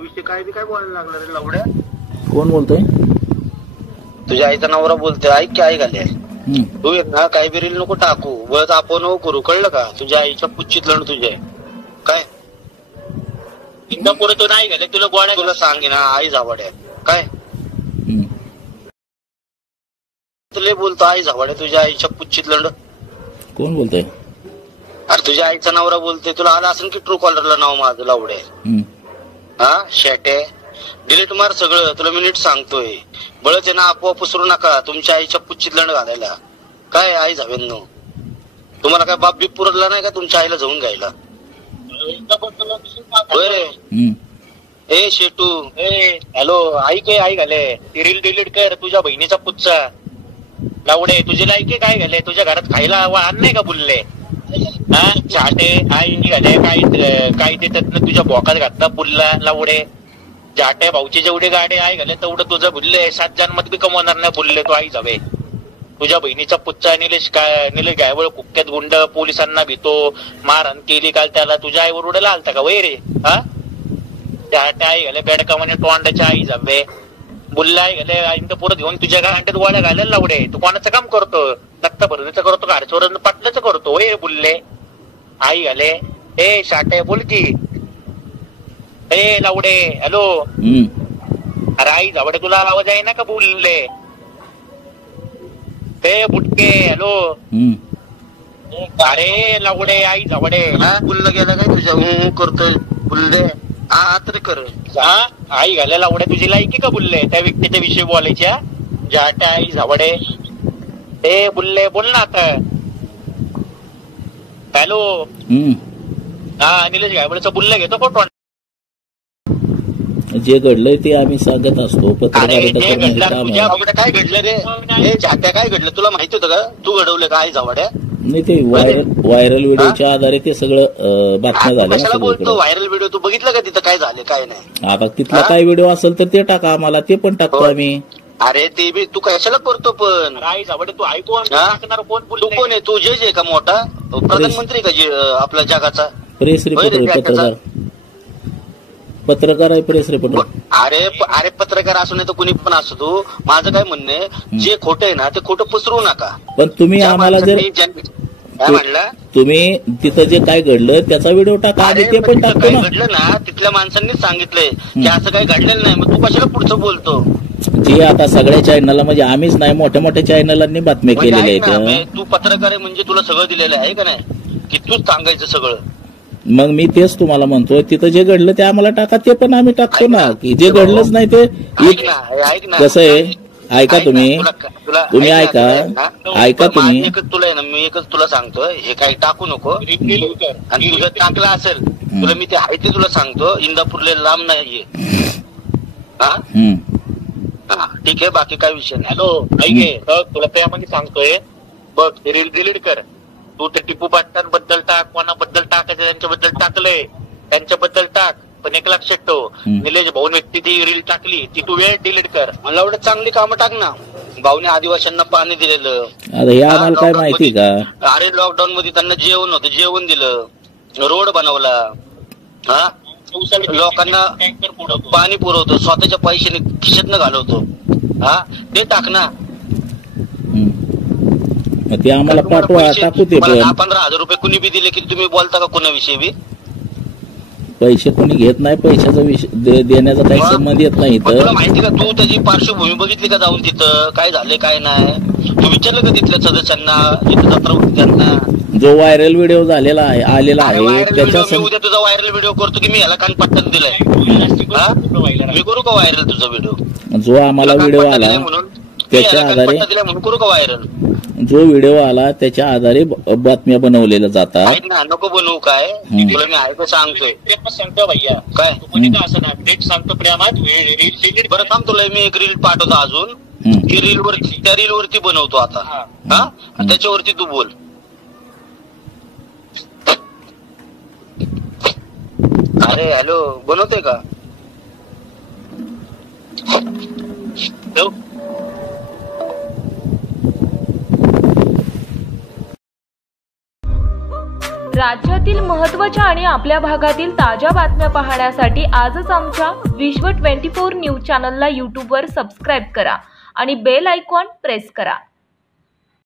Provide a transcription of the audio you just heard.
भविष्य काय बी काय बोलायला लागला रे लवड्या. कोण बोलतोय? तुझ्या आईचा नवरा बोलतोय. ऐक की ऐक आले. तू एक ना काही बी रील नको टाकू, बस आपण नको करू, कळलं का? तुझ्या आईच्या पुच्चीत लढ तुझे काय इंदापुरे तो नाही घाले तुला गोळ्या तुला सांगे ना आई झावाड्या काय तुला बोलतो आई झावाड्या तुझ्या आईच्या पुच्चीत लढ. कोण बोलतोय? अरे तुझ्या आईचा नवरा बोलतोय. तुला आला असेल की ट्रू कॉलरला नाव माझं लावडे. हा शेटे डिलीट मार सगळं. तुला मी नीट सांगतोय. बळच आहे ना आपोआप उसरू नका तुमच्या आईच्या पुच्चीत लढ घालायला. काय आई झावेंनो तुम्हाला काय बाप बीप पुरवला नाही का तुमच्या आईला जाऊन घ्यायला? ए शेटू ए हॅलो ऐक आई घाले ती रील डिलीट कर. तुझ्या बहिणीचा पुच्चा लावडे तुझे लायके काय घाले? तुझ्या घरात खायला आण नाही का बुलले? हा चाटे आई घाले काय देतात ना तुझ्या बोकात घातला बुलला लावडे. जाटे भाऊचे जेवढे गाडे आहे घाले तेवढं तुझं बुलले. 7 जन्मात बी कमवणार नाही बुलले तो आई जावे. तुझ्या बहिणीचा पुच्चा निलेश गायवळ कुख्यात गुंड पोलिसांना भीतो मारहाण केली काल त्याला. तुझ्या आईवर उडायला आलता का वय रे? हा जाटे आई घाले बेडकामाने तोंडाच्या आई जावे बुल्ला आई घाले. आईनं पुरत घेऊन तुझ्या गांड्यात गोळ्या घालायला लावडे. तू कोणाचं काम करतो? रक्त भरणीचं करतो का चोरण पाटलाचं करतो वय बुल्ले आई घाले. ए शाटे बोल की ए लावडे हॅलो. अरे आई जावडे तुला आवाज आहे ना का बोलले? ए बुटके हॅलो. अरे लावडे आई जावडे बुललं गेलं काय तुझ्या करतोय बुलले हा तरी कर. हा आई घालायला लावडे तुझी लायकी का बुलले त्या व्यक्तीच्या विषयी बोलायच्या? जाटे आई झावडे ए बुलले बोल ना आता. हॅलो हा निलेश गायवळचं बुललं घेतो कोण? जे घडलंय ते आम्ही सांगत असतो. काय घडलं रे? जात्या काय घडलं तुला माहिती होतं का? तू घडवलं का आई जावड्या? नाही ते व्हायरल व्हिडिओच्या आधारे ते सगळं बातम्या झाल्या. बोलतो व्हायरल व्हिडिओ तू बघितलं का तिथं काय झाले काय नाही? आता तिथला काय व्हिडिओ असेल तर ते टाका आम्हाला, ते पण टाकतो आम्ही. अरे ते बी तू कशाला करतो पण आई जावडे तू ऐकून तू कोण आहे? तू जज आहे का मोठा प्रधानमंत्री का आपल्या जगाचा? प्रेस रिपोर्टर पत्रकार आहे प्रेस रिपोर्टर. अरे पत्रकार असू नाही तर कुणी पण असू तू. माझं काय म्हणणं आहे जे खोटं आहे ना ते खोटं पसरू नका. पण तुम्ही आम्हाला जर काय म्हणलं तुम्ही तिथं जे काय घडलं त्याचा व्हिडिओ टाका आणि ते पण टाकतो ना. घडलं ना तिथल्या माणसांनीच सांगितलंय की असं काही घडलेलं नाही. मग तू कशाला पुढचं बोलतो? जे आता सगळ्या चॅनलला म्हणजे आम्हीच नाही मोठ्या मोठ्या चॅनलांनी बातम्या केलेल्या आहेत. तू पत्रकार आहे म्हणजे तुला सगळं दिलेलं आहे का नाही की तूच सांगायचं सगळं? मग मी तेच तुम्हाला म्हणतोय तिथं जे घडलं ते आम्हाला टाका, ते पण आम्ही टाकतो ना. की जे घडलंच नाही ते कसं आहे ऐका तुम्ही ऐका तुम्ही. तुला ना मी एकच तुला सांगतोय हे काही टाकू नको. आणि तुझं टाकलं असेल तुला मी ते आहे ते तुला सांगतो. इंदापूरला लांब नाहीये. हा ठीक आहे बाकी काय विषय नाही. हॅलो ऐके तुला त्यामध्ये सांगतोय बघ रील डिलीट कर. तू ते टिपू पाटलांबद्दल टाक कोणाबद्दल टाकायचं त्यांच्याबद्दल टाकलंय त्यांच्याबद्दल टाक. पण एक लक्षात ठेव निलेश भाऊ व्यक्ती ती रील टाकली ती तू वेळ डिलीट कर. मला एवढं चांगली कामं टाक ना. भाऊने आदिवासींना पाणी दिलेलं. काय माहिती का? अरे लॉकडाऊन मध्ये त्यांना जेवण होतं जेवण दिलं. रोड बनवला. हा लोकांना पाणी पुरवतो स्वतःच्या पैशाने खिशातनं घालवतो. हा ते टाक ना. ते आम्हाला पाठवा टाकू. ते 10-15 हजार रुपये कुणी बी दिले की तुम्ही बोलता का कोणाविषयी बी? पैसे कोणी घेत नाही. पैशाचा विषय देण्याचा काही संबंध येत नाही. तुला माहिती का तू त्याची पार्श्वभूमी बघितली का जाऊन तिथं काय झाले काय नाही? तू विचारलं का तिथल्या सदस्यांना जिथे जत्रा होती त्यांना? जो व्हायरल व्हिडिओ झालेला आहे आलेला आहे त्याच्या मी उद्या तुझा व्हायरल व्हिडिओ करतो की मी ह्याला कान पट्टन दिलाय. मी करू का व्हायरल तुझा व्हिडिओ? जो आम्हाला व्हिडिओ आला त्याच्या आधारे म्हणून करू का व्हायरल? जो व्हिडिओ आला त्याच्या आधारे बातम्या बनवलेल्या जातात. नको बनवू काय तुला मी ऐकू सांगतोय. ते पण सांगतो भैया काय तुम्ही असं ना डेट सांगतो प्रेमात बरं थांब तुला मी एक रील पाठवतो अजून. ती रील वरती त्या रील वरती बनवतो आता. हा त्याच्यावरती तू बोल. अरे हॅलो बनवते का? राज्यातील महत्त्वाच्या आणि आपल्या भागातील ताज्या बातम्या पाहण्यासाठी आजच आमच्या विश्व 24 न्यूज चॅनलला यूट्यूबवर सबस्क्राईब करा आणि बेल आयकॉन प्रेस करा।